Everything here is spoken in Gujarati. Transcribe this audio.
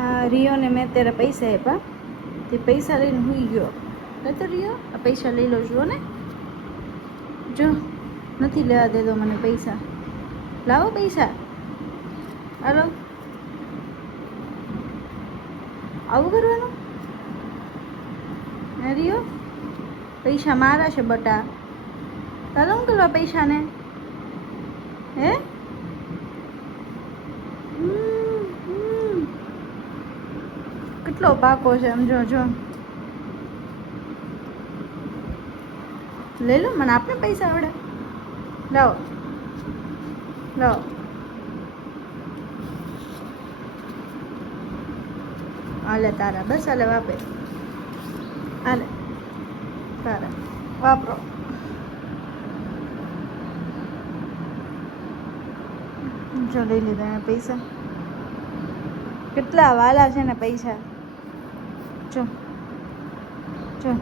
આ રિયોને મેં અત્યારે પૈસા આપ્યા, તે પૈસા લઈને સૂઈ ગયો. તો રિયો આ પૈસા લઈ લો જુઓ ને, જો નથી લેવા દેતો મને પૈસા. લાવો પૈસા, હાલો. આવું કરવાનું? રિયો પૈસા મારા છે બટા, ચાલો હું કરવા પૈસાને? હે કેટલો પાકો છે એમ, જો જો લઈ લો, મને આપને પૈસા આવડે. લાવો લાવો. હાલે તારા, બસ હાલે વાપે, હાલે તારા વાપરો. જો લઈ લીધા એને પૈસા, કેટલા વાલા છે ને પૈસા. જો જો